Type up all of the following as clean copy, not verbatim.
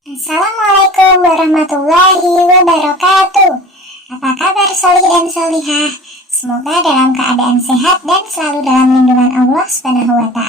Assalamualaikum warahmatullahi wabarakatuh. Apa kabar solih dan solihah? Semoga dalam keadaan sehat dan selalu dalam lindungan Allah SWT.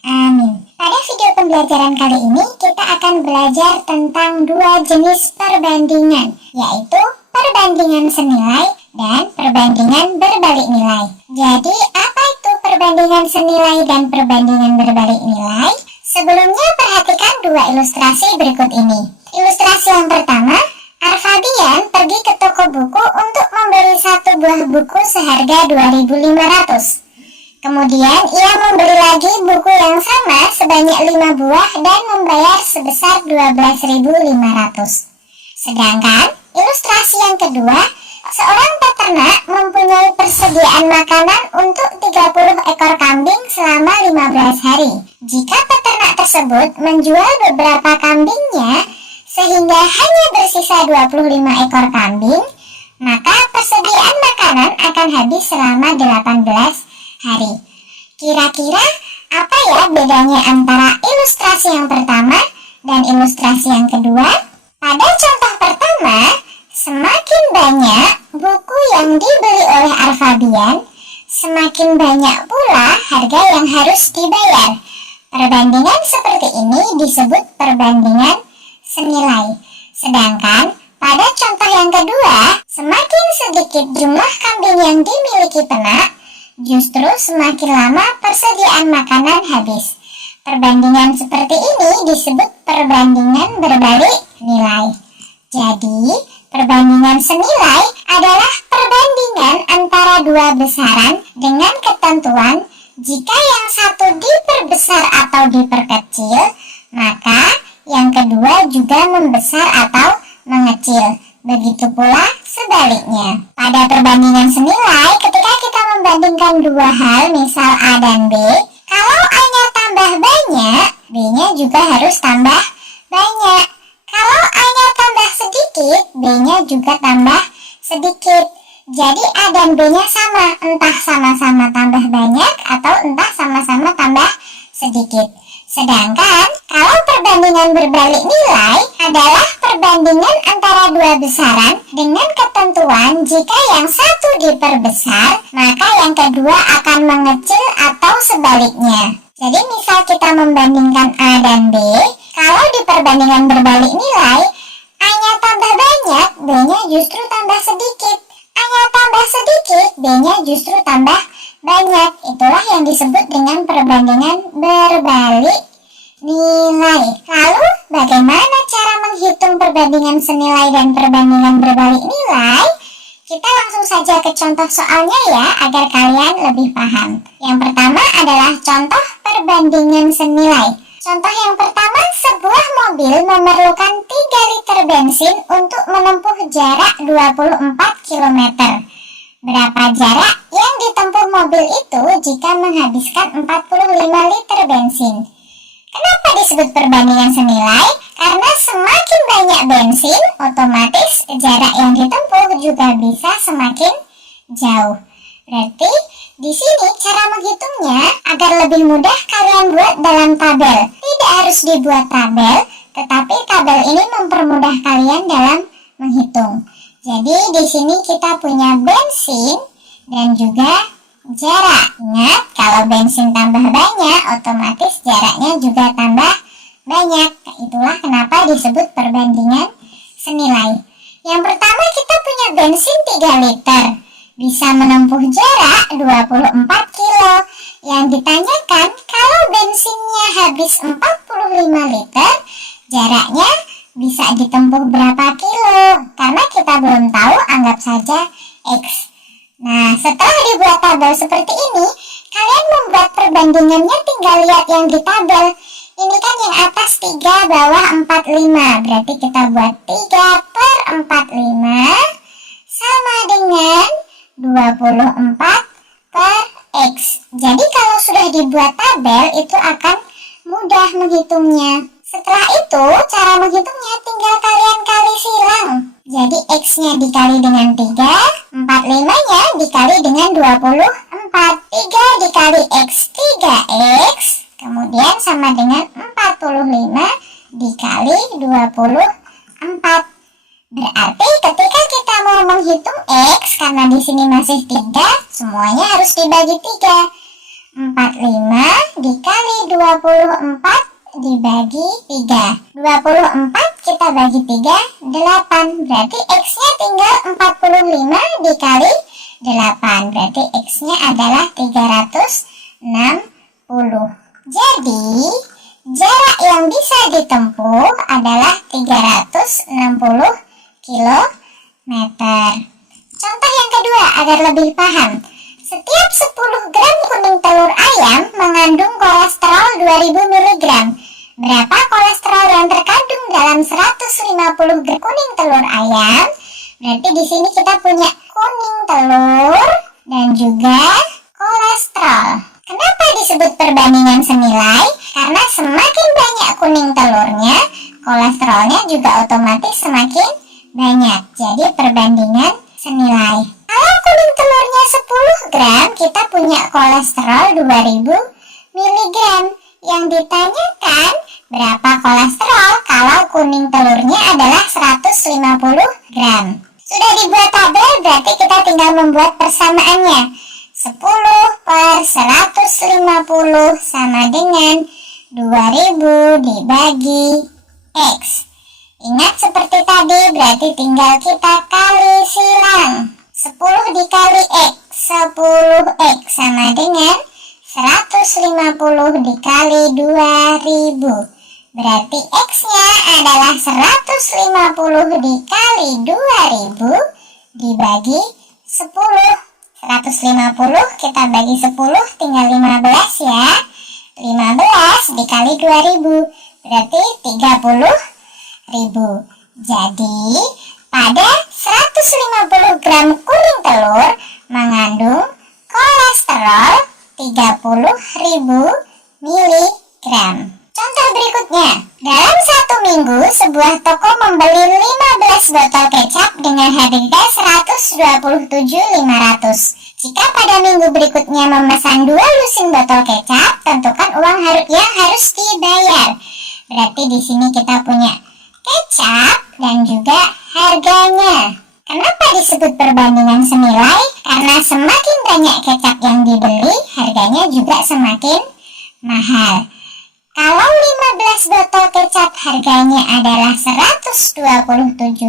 Amin. Pada video pembelajaran kali ini kita akan belajar tentang dua jenis perbandingan, yaitu perbandingan senilai dan perbandingan berbalik nilai. Jadi apa itu perbandingan senilai dan perbandingan berbalik nilai? Sebelumnya perhatikan dua ilustrasi berikut ini. Ilustrasi yang pertama, Arfadian pergi ke toko buku untuk membeli satu buah buku seharga 2.500. Kemudian ia membeli lagi buku yang sama sebanyak 5 buah dan membayar sebesar 12.500. Sedangkan ilustrasi yang kedua, seorang peternak mempunyai persediaan makanan untuk 30 ekor kambing selama 15 hari. Jika peternak tersebut menjual beberapa kambingnya sehingga hanya bersisa 25 ekor kambing, maka persediaan makanan akan habis selama 18 hari. Kira-kira apa ya bedanya antara ilustrasi yang pertama dan ilustrasi yang kedua? Pada contoh pertama, semakin banyak buku yang dibeli oleh Arfadian, semakin banyak pula harga yang harus dibayar. Perbandingan seperti ini disebut perbandingan senilai. Sedangkan pada contoh yang kedua, semakin sedikit jumlah kambing yang dimiliki peternak, justru semakin lama persediaan makanan habis. Perbandingan seperti ini disebut perbandingan berbalik nilai. Jadi, perbandingan senilai adalah perbandingan antara dua besaran dengan ketentuan jika yang satu diperbesar atau diperkecil, maka yang kedua juga membesar atau mengecil. Begitu pula sebaliknya. Pada perbandingan senilai, ketika kita membandingkan dua hal, misal A dan B, kalau A-nya tambah banyak, B-nya juga harus tambah banyak. Kalau A-nya tambah sedikit, B-nya juga tambah sedikit. Jadi A dan B-nya sama, entah sama-sama tambah banyak atau entah sama-sama tambah sedikit. Sedangkan kalau perbandingan berbalik nilai adalah perbandingan antara dua besaran dengan ketentuan jika yang satu diperbesar, maka yang kedua akan mengecil atau sebaliknya. Jadi misal kita membandingkan A dan B, kalau di perbandingan berbalik nilai, A-nya tambah banyak, B-nya justru tambah sedikit. A-nya tambah sedikit, B-nya justru tambah banyak. Itulah yang disebut dengan perbandingan berbalik nilai. Lalu bagaimana cara menghitung perbandingan senilai dan perbandingan berbalik nilai? Kita langsung saja ke contoh soalnya ya, agar kalian lebih paham. Yang pertama adalah contoh perbandingan senilai. Contoh yang pertama, sebuah mobil memerlukan 3 liter bensin untuk menempuh jarak 24 km. Berapa jarak yang ditempuh mobil itu jika menghabiskan 45 liter bensin? Kenapa disebut perbandingan senilai? Karena semakin banyak bensin, otomatis jarak yang ditempuh juga bisa semakin jauh. Berarti di sini cara menghitungnya agar lebih mudah kalian buat dalam tabel. Tidak harus dibuat tabel, tetapi tabel ini mempermudah kalian dalam menghitung. Jadi di sini kita punya bensin dan juga jarak. Ingat, kalau bensin tambah banyak, otomatis jaraknya juga tambah banyak. Itulah kenapa disebut perbandingan senilai. Yang pertama, kita punya bensin 3 liter. Bisa menempuh jarak 24 kilo. Yang ditanyakan, kalau bensinnya habis 45 liter, jaraknya bisa ditempuh berapa kilo? Karena kita belum tahu, anggap saja X. Nah, setelah dibuat tabel seperti ini, kalian membuat perbandingannya tinggal lihat yang di tabel. Ini kan yang atas 3, bawah 45. Berarti kita buat 3 per 45 sama dengan 24 per X. Jadi kalau sudah dibuat tabel, itu akan mudah menghitungnya. Setelah itu, cara menghitungnya tinggal kalian kali silang. Jadi X-nya dikali dengan 3, 45-nya dikali dengan 24. 3 dikali X, 3X. Kemudian sama dengan 45 dikali 24. Berarti ketika kita mau menghitung X, karena di sini masih 3, semuanya harus dibagi 3. 45 dikali 24 dibagi 3. 24 kita bagi 3, 8. Berarti X-nya tinggal 45 dikali 8. Berarti X-nya adalah 360. Jadi, jarak yang bisa ditempuh adalah 360 kilometer. Contoh yang kedua agar lebih paham. Setiap 10 gram kuning telur ayam mengandung kolesterol 2000 mg. Berapa kolesterol yang terkandung dalam 150 gram kuning telur ayam? Berarti di sini kita punya kuning telur dan juga kolesterol. Kenapa disebut perbandingan senilai? Karena semakin banyak kuning telurnya, kolesterolnya juga otomatis semakin banyak. Jadi perbandingan senilai. Kalau kuning telurnya 10 gram, kita punya kolesterol 2000 mg. Yang ditanyakan berapa kolesterol kalau kuning telurnya adalah 150 gram. Sudah dibuat tabel, berarti kita tinggal membuat persamaannya. 10 per 150 sama dengan 2000 dibagi X. Ingat seperti tadi, berarti tinggal kita kali silang. 10 dikali X, 10X sama dengan 150 dikali 2000. Berarti X-nya adalah 150 dikali 2000 dibagi 10. 150 kita bagi 10 tinggal 15 ya. 15 dikali 2000 berarti 30.000. Jadi pada 150 gram kuning telur mengandung kolesterol 30.000 mg. Contoh berikutnya, dalam 1 minggu sebuah toko membeli 15 botol kecap dengan harga 127.500. Jika pada minggu berikutnya memesan 2 lusin botol kecap, tentukan uang yang harus dibayar. Berarti di sini kita punya kecap dan juga harganya. Kenapa disebut perbandingan senilai? Karena semakin banyak kecap yang dibeli, harganya juga semakin mahal. Kalau 15 botol kecap harganya adalah 127.500,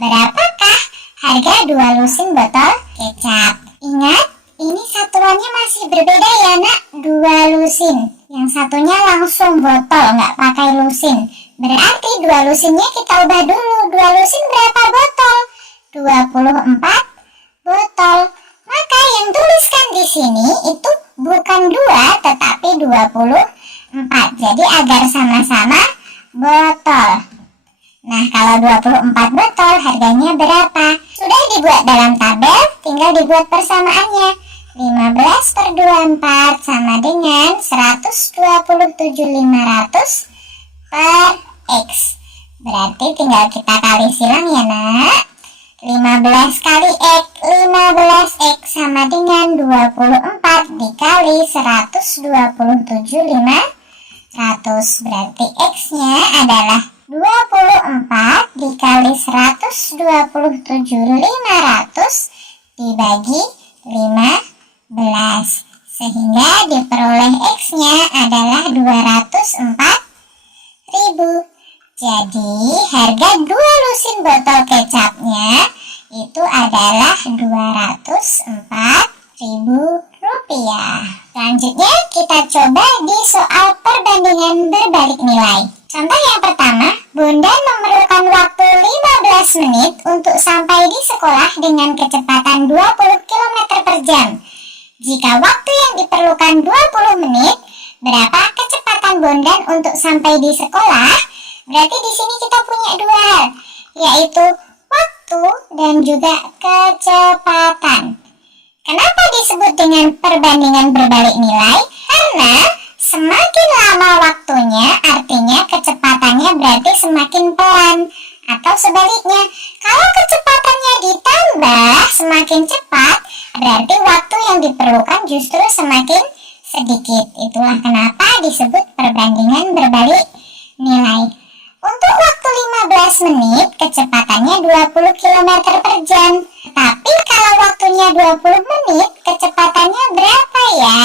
berapakah harga 2 lusin botol kecap? Ingat, ini satuannya masih berbeda ya nak, 2 lusin. Yang satunya langsung botol, nggak pakai lusin. Berarti 2 lusinnya kita ubah dulu. 2 lusin berapa botol? 24 botol. Maka yang tuliskan di sini itu bukan 2 tetapi 24. Jadi agar sama-sama botol. Nah, kalau 24 botol harganya berapa? Sudah dibuat dalam tabel, tinggal dibuat persamaannya. 15 per 24 sama dengan 127.500 per X. Berarti tinggal kita kali silang ya nak. 15 kali X, 15X sama dengan 24 dikali 127.500. Berarti X-nya adalah 24 dikali 127.500 dibagi 15. Sehingga diperoleh X-nya adalah 204.000. Jadi harga 2 lusin botol kecapnya itu adalah 204.000 rupiah. Selanjutnya kita coba di soal perbandingan berbalik nilai. Contoh yang pertama, Bunda memerlukan waktu 15 menit untuk sampai di sekolah dengan kecepatan 20 km per jam. Jika waktu yang diperlukan 20 menit, berapa kecepatan Bondan untuk sampai di sekolah? Berarti di sini kita punya 2 hal, yaitu waktu dan juga kecepatan. Kenapa disebut dengan perbandingan berbalik nilai? Karena semakin lama waktunya, artinya kecepatannya berarti semakin pelan. Atau sebaliknya, kalau kecepatannya ditambah semakin cepat, berarti waktu yang diperlukan justru semakin sedikit. Itulah kenapa disebut perbandingan berbalik nilai. Untuk waktu 15 menit, kecepatannya 20 km per jam. Tapi kalau waktunya 20 menit, kecepatannya berapa ya?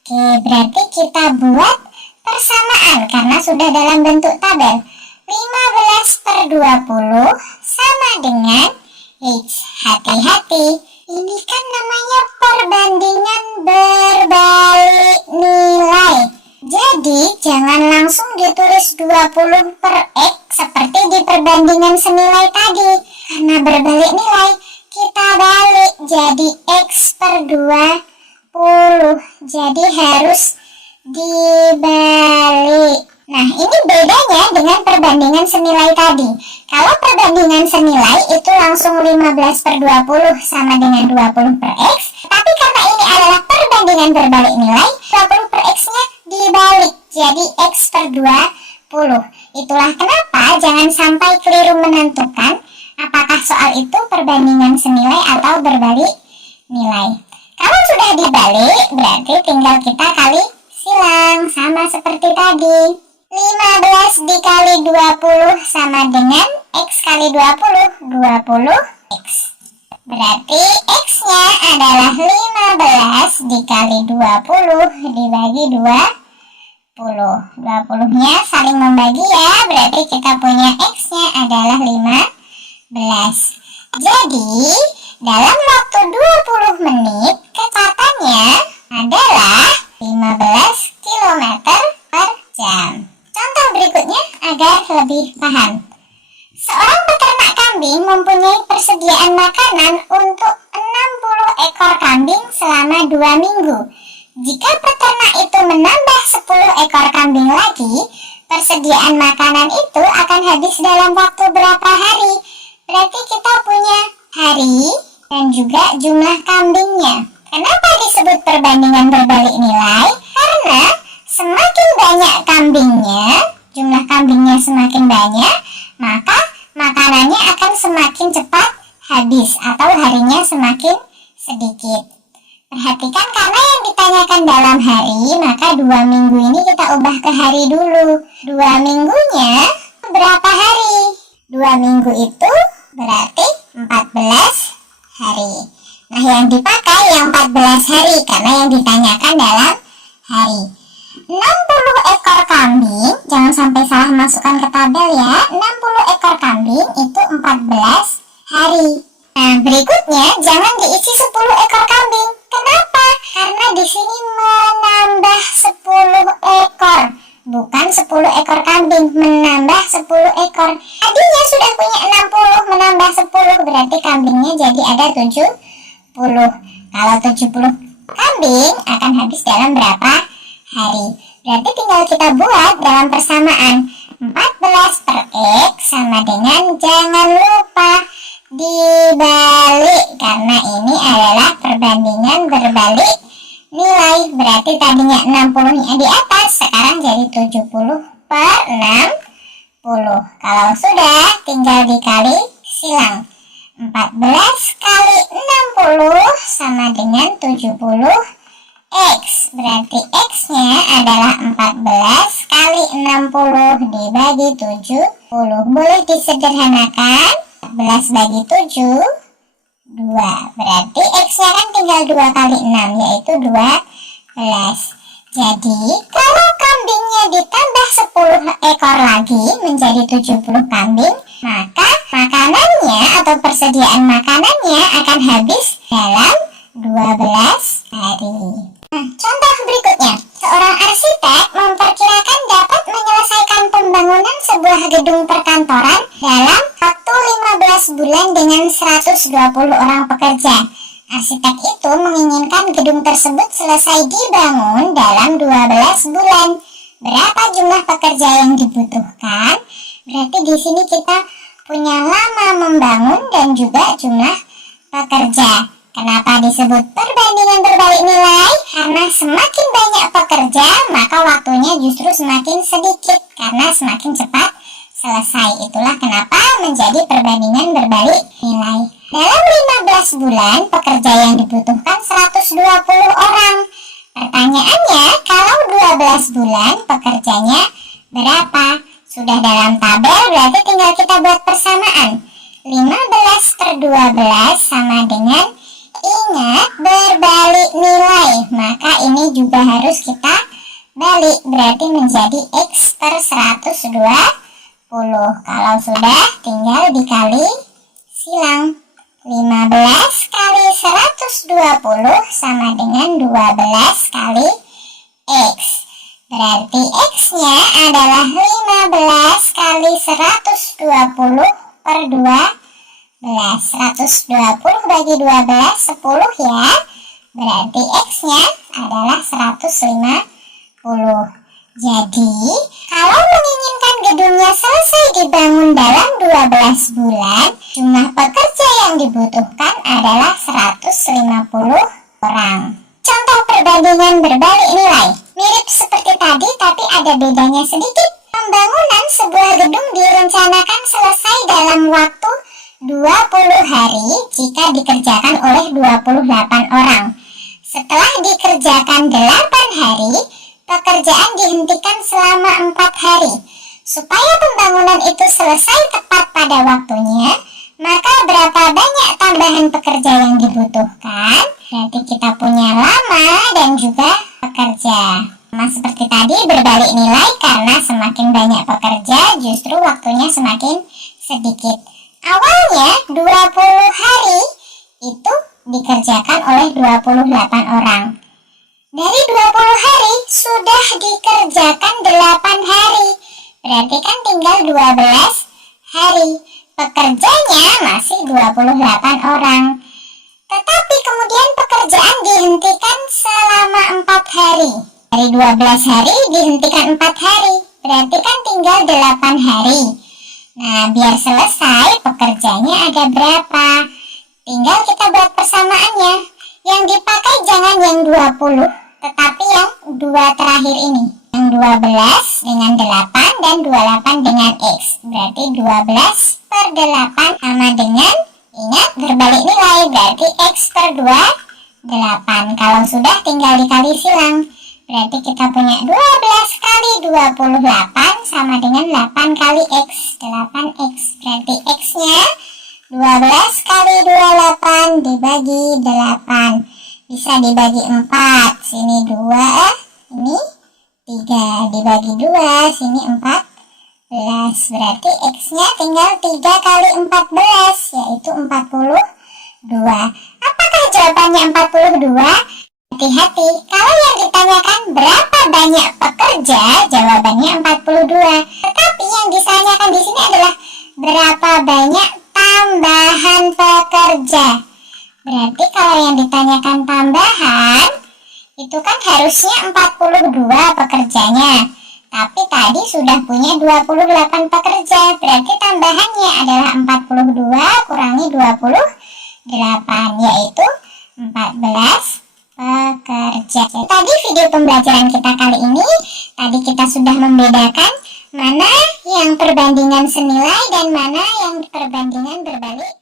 Oke, berarti kita buat persamaan karena sudah dalam bentuk tabel. 15 per 20 sama dengan H. Hati-hati, ini kan namanya perbandingan berbalik nilai. Jadi, jangan langsung ditulis 20 per X seperti di perbandingan senilai tadi. Karena berbalik nilai, kita balik jadi X per 20. Jadi harus dibalik. Nah, ini bedanya dengan perbandingan senilai tadi. Kalau perbandingan senilai itu langsung 15 per 20 sama dengan 20 per X. Tapi karena ini adalah perbandingan berbalik nilai, 20 per X-nya dibalik. Jadi X per 20. Itulah kenapa jangan sampai keliru menentukan apakah soal itu perbandingan senilai atau berbalik nilai. Kalau sudah dibalik, berarti tinggal kita kali silang sama seperti tadi. 15 dikali 20 sama dengan X kali 20, 20X. Berarti X-nya adalah 15 dikali 20 dibagi 20. 20-nya saling membagi ya, berarti kita punya X-nya adalah 15. Jadi, dalam waktu 20 menit, kecepatannya adalah 15 km per jam. Contoh berikutnya agar lebih paham. Seorang peternak kambing mempunyai persediaan makanan untuk 60 ekor kambing selama 2 minggu. Jika peternak itu menambah 10 ekor kambing lagi, persediaan makanan itu akan habis dalam waktu berapa hari? Berarti kita punya hari dan juga jumlah kambingnya. Kenapa disebut perbandingan berbalik nilai? Karena semakin banyak kambingnya, jumlah kambingnya semakin banyak, maka makanannya akan semakin cepat habis atau harinya semakin sedikit. Perhatikan karena yang ditanyakan dalam hari, maka 2 minggu ini kita ubah ke hari dulu. 2 minggunya berapa hari? 2 minggu itu berarti 14 hari. Nah, yang dipakai yang 14 hari karena yang ditanyakan dalam hari. 60 ekor kambing, jangan sampai salah masukkan ke tabel ya. 60 ekor kambing itu 14 hari. Nah, berikutnya jangan diisi 10 ekor kambing. Kenapa? Karena di sini menambah 10 ekor. Bukan 10 ekor kambing, menambah 10 ekor. Tadinya sudah punya 60, menambah 10, berarti kambingnya jadi ada 70. Kalau 70 kambing akan habis dalam berapa hari? Berarti tinggal kita buat dalam persamaan. 14 per X sama dengan, jangan lupa dibalik karena ini adalah perbandingan berbalik nilai. Berarti tadinya 60-nya di atas, sekarang jadi 70 per 60. Kalau sudah, tinggal dikali silang. 14 kali 60 sama dengan 70 X. Berarti X-nya adalah 14 kali 60 dibagi 70. Boleh disederhanakan. 14 bagi 7, 2. Berarti X-nya kan tinggal 2 kali 6, yaitu 12. Jadi, kalau kambingnya ditambah 10 ekor lagi menjadi 70 kambing, maka makanannya atau persediaan makanannya akan habis dalam 12 hari. Nah, contoh berikutnya. Seorang arsitek memperkirakan dapat menyelesaikan pembangunan sebuah gedung perkantoran dalam waktu 15 bulan dengan 120 orang pekerja. Arsitek itu menginginkan gedung tersebut selesai dibangun dalam 12 bulan. Berapa jumlah pekerja yang dibutuhkan? Berarti di sini kita punya lama membangun dan juga jumlah pekerja. Kenapa disebut perbandingan berbalik nilai? Karena semakin banyak pekerja, maka waktunya justru semakin sedikit karena semakin cepat selesai. Itulah kenapa menjadi perbandingan berbalik nilai. Dalam 15 bulan, pekerja yang dibutuhkan 120 orang. Pertanyaannya, kalau 12 bulan, pekerjanya berapa? Sudah dalam tabel, berarti tinggal kita buat persamaan. 15 per 12 sama dengan, ingat, berbalik nilai. Maka ini juga harus kita balik, berarti menjadi X per 120. Kalau sudah, tinggal dikali silang. 15 kali 120 sama dengan 12 kali X. Berarti X-nya adalah 15 kali 120 per 12. 120 bagi 12, 10 ya. Berarti X-nya adalah 150. Jadi, kalau menginginkan gedungnya selesai dibangun dalam 12 bulan, jumlah pekerja yang dibutuhkan adalah 150 orang. Contoh perbandingan berbalik nilai. Mirip seperti tadi, tapi ada bedanya sedikit. Pembangunan sebuah gedung direncanakan selesai dalam waktu 20 hari jika dikerjakan oleh 28 orang. Setelah dikerjakan 8 hari, pekerjaan dihentikan selama 4 hari. Supaya pembangunan itu selesai tepat pada waktunya, maka berapa banyak tambahan pekerja yang dibutuhkan? Berarti kita punya lama dan juga pekerja. Sama seperti tadi, berbalik nilai karena semakin banyak pekerja justru waktunya semakin sedikit. Awalnya 20 hari itu dikerjakan oleh 28 orang. Dari 20 hari sudah dikerjakan 8 hari. Berarti kan tinggal 12 hari. Pekerjanya masih 28 orang. Tetapi kemudian pekerjaan dihentikan selama 4 hari. Dari 12 hari dihentikan 4 hari. Berarti kan tinggal 8 hari. Nah, biar selesai pekerjanya ada berapa? Tinggal kita buat persamaannya. Yang dipakai jangan yang 20, tetapi yang 2 terakhir ini. Yang 12 dengan 8 dan 28 dengan X. Berarti 12 per 8 sama dengan, ingat, berbalik nilai. Berarti X per 28. Kalau sudah tinggal dikali silang. Berarti kita punya 12 kali 28 sama dengan 8 kali X. 8X. Berarti X-nya 12 kali 28 dibagi 8. Bisa dibagi 4. Sini 2, ini 3. Dibagi 2, sini 14. Berarti X-nya tinggal 3 kali 14, yaitu 42. Apakah jawabannya 42? Hati-hati, kalau yang ditanyakan berapa banyak pekerja, jawabannya 42. Tetapi yang ditanyakan di sini adalah berapa banyak tambahan pekerja. Berarti kalau yang ditanyakan tambahan, itu kan harusnya 42 pekerjanya. Tapi tadi sudah punya 28 pekerja. Berarti tambahannya adalah 42 kurangi 28, yaitu 14 pekerja. Tadi video pembelajaran kita kali ini, tadi kita sudah membedakan mana yang perbandingan senilai dan mana yang perbandingan berbalik